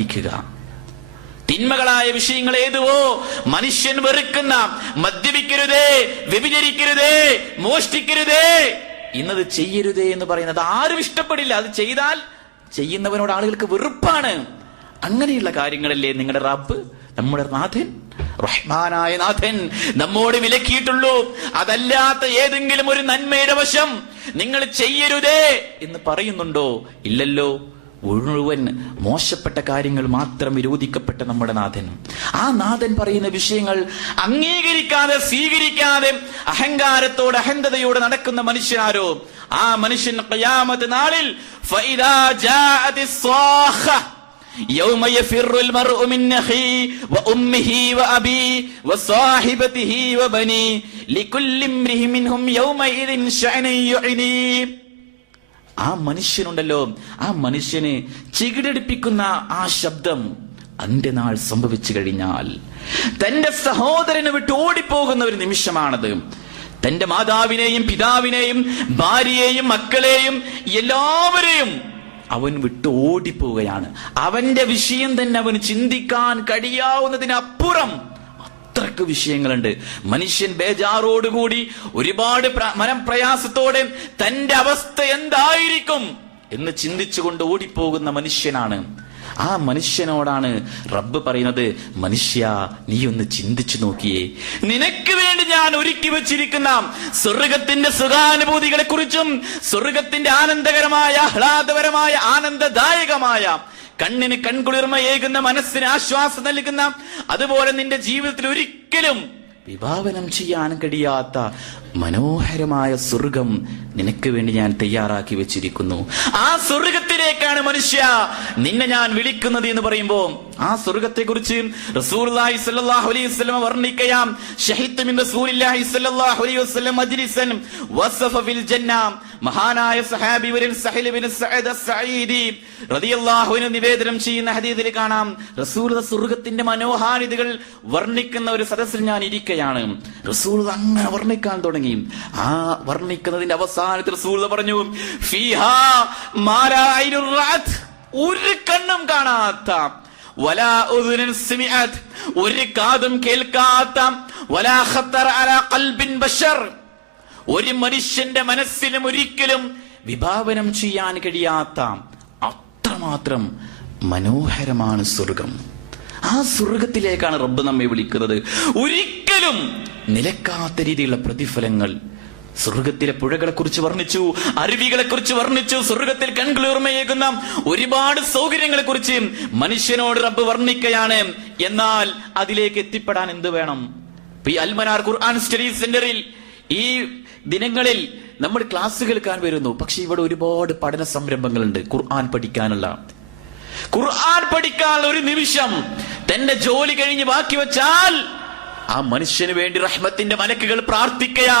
സാധിക്കുക. തിന്മകളായ വിഷയങ്ങൾ ഏതുവോ മനുഷ്യൻ വെറുക്കുന്ന, മദ്യപിക്കരുതേ, വ്യഭിചരിക്കരുതേ, മോഷ്ടിക്കരുതേ, ഇന്നത് ചെയ്യരുതേ എന്ന് പറയുന്നത് ആരും ഇഷ്ടപ്പെടില്ല. അത് ചെയ്താൽ ചെയ്യുന്നവനോട് ആളുകൾക്ക് വെറുപ്പാണ്. അങ്ങനെയുള്ള കാര്യങ്ങളല്ലേ നിങ്ങളുടെ റബ്ബ്, നമ്മുടെ നാഥൻ, റഹ്മാനായ നാഥൻ നമ്മോട് വിലക്കിയിട്ടുള്ളൂ. അതല്ലാത്ത ഏതെങ്കിലും ഒരു നന്മയുടെ വശം നിങ്ങൾ ചെയ്യരുതേ എന്ന് പറയുന്നുണ്ടോ? ഇല്ലല്ലോ. മുഴുവൻ മോശപ്പെട്ട കാര്യങ്ങൾ മാത്രം വിരോധിക്കപ്പെട്ട നമ്മുടെ നാഥൻ, ആ നാഥൻ പറയുന്ന വിഷയങ്ങൾ അംഗീകരിക്കാതെ സ്വീകരിക്കാതെ അഹങ്കാരത്തോടെ അഹന്തതയോടെ നടക്കുന്ന മനുഷ്യനാരോ ആ മനുഷ്യൻ ഖിയാമത്ത് നാളിൽ ഫഇദാ ജാഅതിസ് സ്വാഖ യൗമ യഫിറുൽ മർഉ മിൻ അഖീ വഉമ്മിഹി വഅബീ വസാഹിബതിഹി വബനീ ലികുല്ലി ഇംരിഇ മിൻഹും യൗമഇദിൻ ശഅനൻ യുഅ്നീ. ആ മനുഷ്യനുണ്ടല്ലോ, ആ മനുഷ്യനെ ചികിടടിപ്പിക്കുന്ന ആ ശബ്ദം അന്ത്യനാൾ സംഭവിച്ചു കഴിഞ്ഞാൽ തന്റെ സഹോദരനെ വിട്ട് ഓടിപ്പോകുന്ന ഒരു നിമിഷമാണത്. തന്റെ മാതാവിനെയും പിതാവിനെയും ഭാര്യയെയും മക്കളെയും എല്ലാവരെയും അവൻ വിട്ട് ഓടിപ്പോവുകയാണ്. അവന്റെ വിഷയം തന്നെ അവന് ചിന്തിക്കാൻ കഴിയാവുന്നതിനപ്പുറം അത്രക്ക് വിഷയങ്ങളുണ്ട്. മനുഷ്യൻ ബേജാറോടുകൂടി ഒരുപാട് മനപ്രയാസത്തോടെ തന്റെ അവസ്ഥ എന്തായിരിക്കും എന്ന് ചിന്തിച്ചുകൊണ്ട് ഓടിപ്പോകുന്ന മനുഷ്യനാണ്. ആ മനുഷ്യനോടാണ് റബ്ബ് പറയുന്നത്, മനുഷ്യ നീ ഒന്ന് ചിന്തിച്ചു നോക്കിയേ, നിനക്ക് വേണ്ടി ഞാൻ ഒരുക്കി വെച്ചിരിക്കുന്ന സ്വർഗത്തിന്റെ സുഖാനുഭൂതികളെ കുറിച്ചും സ്വർഗത്തിന്റെ ആനന്ദകരമായ ആഹ്ലാദപരമായ ആനന്ദദായകമായ കണ്ണിന് കൺകുളിർമയേകുന്ന മനസ്സിന് ആശ്വാസം നൽകുന്ന, അതുപോലെ നിന്റെ ജീവിതത്തിൽ ഒരിക്കലും വിഭാവനം ചെയ്യാൻ കഴിയാത്ത മനോഹരമായ സ്വർഗം നിനക്ക് വേണ്ടി ഞാൻ തയ്യാറാക്കി വെച്ചിരിക്കുന്നു. ആ സ്വർഗത്തിലേക്കാണ് മനുഷ്യ നിന്നെ ഞാൻ വിളിക്കുന്നത് എന്ന് പറയുമ്പോ ആ സ്വർഗത്തെ കുറിച്ച് റസൂലുള്ളാഹി സ്വല്ലല്ലാഹു അലൈഹി വസല്ലം വർണ്ണിക്കുകയാം. ശഹീദ് മിൻ റസൂലില്ലാഹി സ്വല്ലല്ലാഹു അലൈഹി വസല്ലം മജ്ലിസൻ വസഫ ഫിൽ ജന്ന. മഹാനായ സഹാബി വരൻ സഹൽ ബിൻ സഅദ് അസ്-സഈദി റളിയല്ലാഹു അൻഹു നിവേദനം ചെയ്യുന്ന ഹദീസിൽ കാണാം, റസൂൽ സ്വർഗത്തിന്റെ മനോഹാരിതകൾ വർണ്ണിക്കുന്ന ഒരു സദസ്സിൽ ഞാൻ ഇരിക്കുകയാണ്. റസൂൽ അങ്ങനെ വർണ്ണിക്കാൻ തുടങ്ങി. ആ വർണ്ണിക്കുന്നതിന്റെ അവസാനത്തിൽ റസൂൽ പറഞ്ഞു, ഫീഹാ മാ ലാ ഐനുർ റഅത്, ഒരു കണ്ണും കാണാത്ത, വലാ ഉദുനുൻ സമിഅത്, ഒരു കാതും കേൾക്കാത്ത, വലാ ഖത്തറ അലാ ഖൽബിൻ ബശർ, ഒരു മനുഷ്യന്റെ മനസ്സിലും ഒരിക്കലും വിഭാവനം ചെയ്യാൻ കഴിയാത്ത അത്രമാത്രം മനോഹരമാണ് സ്വർഗം. ആ സ്വർഗത്തിലേക്കാണ് റബ്ബ് നമ്മെ വിളിക്കുന്നത്. ഒരിക്കലും നിലക്കാത്ത രീതിയിലുള്ള പ്രതിഫലങ്ങൾ. സ്വർഗത്തിലെ പുഴകളെ കുറിച്ച് വർണ്ണിച്ചു, അരുവികളെ കുറിച്ച് വർണ്ണിച്ചു, സ്വർഗത്തിൽ കൺകുളിർമയേകുന്ന ഒരുപാട് സൗകര്യങ്ങളെ കുറിച്ച് മനുഷ്യനോട് റബ്ബ് വർണ്ണിക്കുകയാണ്. എന്നാൽ അതിലേക്ക് എത്തിപ്പെടാൻ എന്ത് വേണം? ഈ അൽമനാർ ഖുർആൻ സ്റ്റഡി സെന്ററിൽ ഈ ദിനങ്ങളിൽ നമ്മൾ ക്ലാസ് കേൾക്കാൻ വരുന്നു. പക്ഷെ ഇവിടെ ഒരുപാട് പഠന സംരംഭങ്ങളുണ്ട്. ഖുർആൻ പഠിക്കാനുള്ള ഒരു നിമിഷം തന്റെ ജോലി കഴിഞ്ഞ് ബാക്കി വെച്ചാൽ ആ മനുഷ്യന് വേണ്ടി റഹ്മത്തിന്റെ മലക്കുകൾ പ്രാർത്ഥിക്കയാ,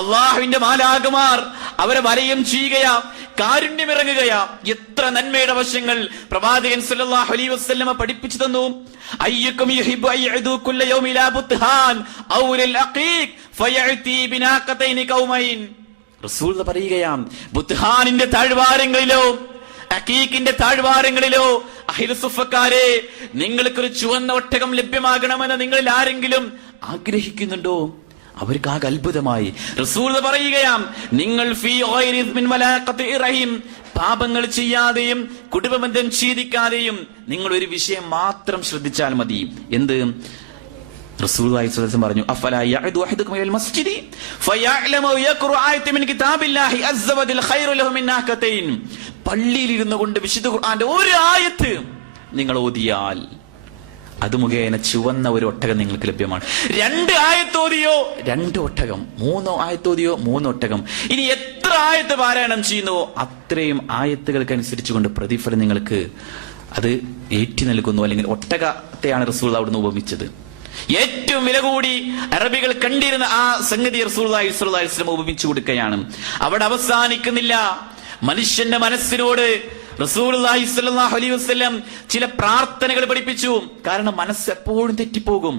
അള്ളാഹുവിന്റെ മാലാഖമാർ അവരെ വലയം ചെയ്യുകയാ, കാരുണ്യമിറങ്ങുകയാ. എത്ര നന്മയുടെ വശങ്ങൾ പ്രവാചകൻ സല്ലല്ലാഹു അലൈഹി വസല്ലമ പഠിപ്പിച്ചു തന്നു. അയ്യക്കും യുഹിബ്ബു അയ്യദു കുല്ല യൗമി ലാ ബുത്ഹാൻ ഔ ലിൽ അഖീഖ് ഫയഅതി ബിനാഖതൈനി ഖൗമൈൻ. റസൂൽ പറയുകയാ, ബുത്ഹാനിന്റെ താഴ്വാരങ്ങളിലോ അഖീഖിന്റെ താഴ്വാരങ്ങളിലോ അഹ്ലു സുഫക്കാരെ, നിങ്ങൾക്കൊരു ചുവന്ന ഒട്ടകം ലഭ്യമാകണമെന്ന് നിങ്ങളിൽ ആരെങ്കിലും ആഗ്രഹിക്കുന്നുണ്ടോ? അവർക്ക് ആകെ അത്ഭുതമായി. റസൂൽ പറയുകയാം, നിങ്ങൾ ഫീ ഗൈരി മിൻ വലാഖത്തി റഹീം, പാപങ്ങൾ ചെയ്യാതെയും കുടുംബബന്ധം ഛേദിക്കാതെയും നിങ്ങൾ ഒരു വിഷയം മാത്രം ശ്രദ്ധിച്ചാൽ മതി. എന്ത്? റസൂലുള്ളാഹി സ്വല്ലല്ലാഹു അലൈഹി വസല്ലം പറഞ്ഞു, അഫലാ യഅദു അഹദുകും ഇലൽ മസ്ജിദി ഫയഅലമു യഖറഉ ആയതൻ മിൻ കിതാബില്ലാഹി അസ്സ വജൽ ഖൈറു ലഹു മിൻ നാഖതൈൻ. പള്ളിയിൽ ഇരുന്നു കൊണ്ട് വിശുദ്ധ ഖുർആന്റെ ഒരു ആയത്ത് നിങ്ങൾ ഓതിയാൽ അത് മുഖേന ചുവന്ന ഒരു ഒട്ടകം നിങ്ങൾക്ക് ലഭ്യമാണ്. 2 ആയത്തോതിയോ 2 ഒട്ടകം, 3 ആയത്തോതിയോ 3 ഒട്ടകം. ഇനി എത്ര ആയത്ത് പാരായണം ചെയ്യുന്നുവോ അത്രയും ആയത്തുകൾക്കനുസരിച്ചുകൊണ്ട് പ്രതിഫലം നിങ്ങൾക്ക് അത് ഏറ്റി നൽകുന്നു. അല്ലെങ്കിൽ ഒട്ടകത്തെയാണ് റസൂൽ അവിടുന്ന് ഉപമിച്ചത്. ഏറ്റവും വില കൂടി അറബികൾ കണ്ടിരുന്ന ആ സംഗതി റസൂലുള്ളാഹി സ്വല്ലല്ലാഹു അലൈഹി വസല്ലം ഉപമിച്ചു കൊടുക്കുകയാണ്. അവിടെ അവസാനിക്കുന്നില്ല. മനുഷ്യന്റെ മനസ്സിനോട് റസൂലുള്ളാഹി സ്വല്ലല്ലാഹു അലൈഹി വസല്ലം ചില പ്രാർത്ഥനകൾ പഠിപ്പിച്ചു. കാരണം മനസ്സ് എപ്പോഴും തെറ്റിപ്പോകും.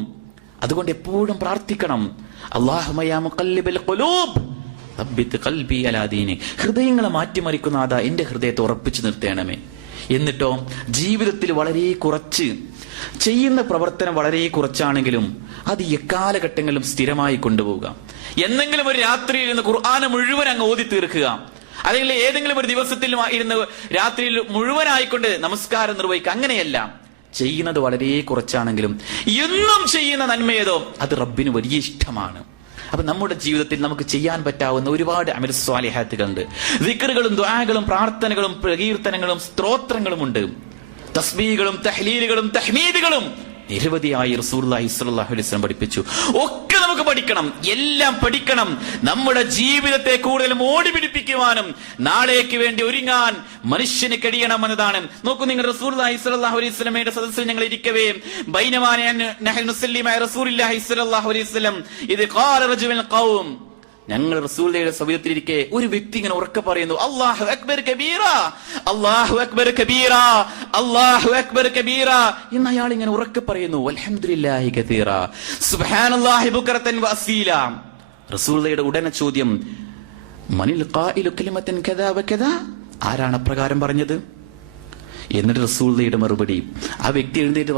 അതുകൊണ്ട് എപ്പോഴും പ്രാർത്ഥിക്കണം. അല്ലാഹുമ്മ യാ മുഖല്ലിബൽ ഖുലൂബ് തബ്ബിത് ഖൽബി അലാ ദീനി. ഹൃദയങ്ങളെ മാറ്റിമറിക്കുന്ന അതാ എന്റെ ഹൃദയത്തെ ഉറപ്പിച്ചു നിർത്തേണമേ. എന്നിട്ടോ ജീവിതത്തിൽ വളരെ കുറച്ച് ചെയ്യുന്ന പ്രവർത്തനം വളരെ കുറച്ചാണെങ്കിലും അത് എക്കാലഘട്ടങ്ങളിലും സ്ഥിരമായി കൊണ്ടുപോവുക. എന്തെങ്കിലും ഒരു രാത്രിയിൽ ഇരുന്ന് ഖുർആന് മുഴുവൻ അങ്ങ് ഓതി തീർക്കുക, അല്ലെങ്കിൽ ഏതെങ്കിലും ഒരു ദിവസത്തിൽ ഇരുന്ന് രാത്രിയിൽ മുഴുവനായിക്കൊണ്ട് നമസ്കാരം നിർവഹിക്കുക. അങ്ങനെയല്ല, ചെയ്യുന്നത് വളരെ കുറച്ചാണെങ്കിലും എന്നും ചെയ്യുന്ന നന്മയേതോ അത് റബ്ബിന് വലിയ ഇഷ്ടമാണ്. അപ്പൊ നമ്മുടെ ജീവിതത്തിൽ നമുക്ക് ചെയ്യാൻ പറ്റാവുന്ന ഒരുപാട് അമൽ സ്വാലിഹാത്തുകളുണ്ട്. ദിക്റുകളും ദുആകളും പ്രാർത്ഥനകളും പ്രകീർത്തനങ്ങളും സ്തോത്രങ്ങളും ഉണ്ട്. തസ്ബീഹുകളും തഹ്ലീലുകളും തഹ്മീദുകളും നിരവധിയായി റസൂലുള്ളാഹി സ്വല്ലല്ലാഹു അലൈഹി വസല്ലം പഠിപ്പിച്ചു. ഒക്കെ നമുക്ക് പഠിക്കണം, എല്ലാം പഠിക്കണം. നമ്മുടെ ജീവിതത്തെ കൂടുതൽ മോടി പിടിപ്പിക്കുവാനും നാളേക്ക് വേണ്ടി ഒരുങ്ങാൻ മനുഷ്യന് കഴിയണം എന്നതാണ്. നോക്കൂ, നിങ്ങൾ റസൂലുള്ളാഹി സ്വല്ലല്ലാഹു അലൈഹി വസല്ലമയുടെ സദസ്സിൽ ഞങ്ങൾ ഇരിക്കവേ ബൈനമാ നഹ്നു നുസല്ലി മഅ റസൂലില്ലാഹി സ്വല്ലല്ലാഹു അലൈഹി വസല്ലം ഇദ് ഖാല റജുലുൽ ഖൗം, ഞങ്ങൾ റസൂലുള്ളാഹിയുടെ സവിധത്തിലിരിക്കെ ഒരു വ്യക്തി ഇങ്ങനെ ഉറക്കെ പറയുന്നു, അല്ലാഹു അക്ബർ കബീറ, അല്ലാഹു അക്ബർ കബീറ, അല്ലാഹു അക്ബർ കബീറ എന്ന് അയാൾ ഇങ്ങനെ ഉറക്കെ പറയുന്നു. വൽഹംദുലില്ലാഹി കതീറ, സുബ്ഹാനല്ലാഹി ബുക്റതൻ വഅസീല. റസൂലുള്ളാഹിയുടെ ഉടനെ ചോദ്യം, മനിൽ ഖായിലു കലിമതൻ കദാ വകദാ, ആരാണ് അപ്രകാരം പറഞ്ഞത്? എന്നിട്ട് റസൂലുള്ളാഹിയുടെ മറുപടി, ആ വ്യക്തി എഴുന്നേറ്റ്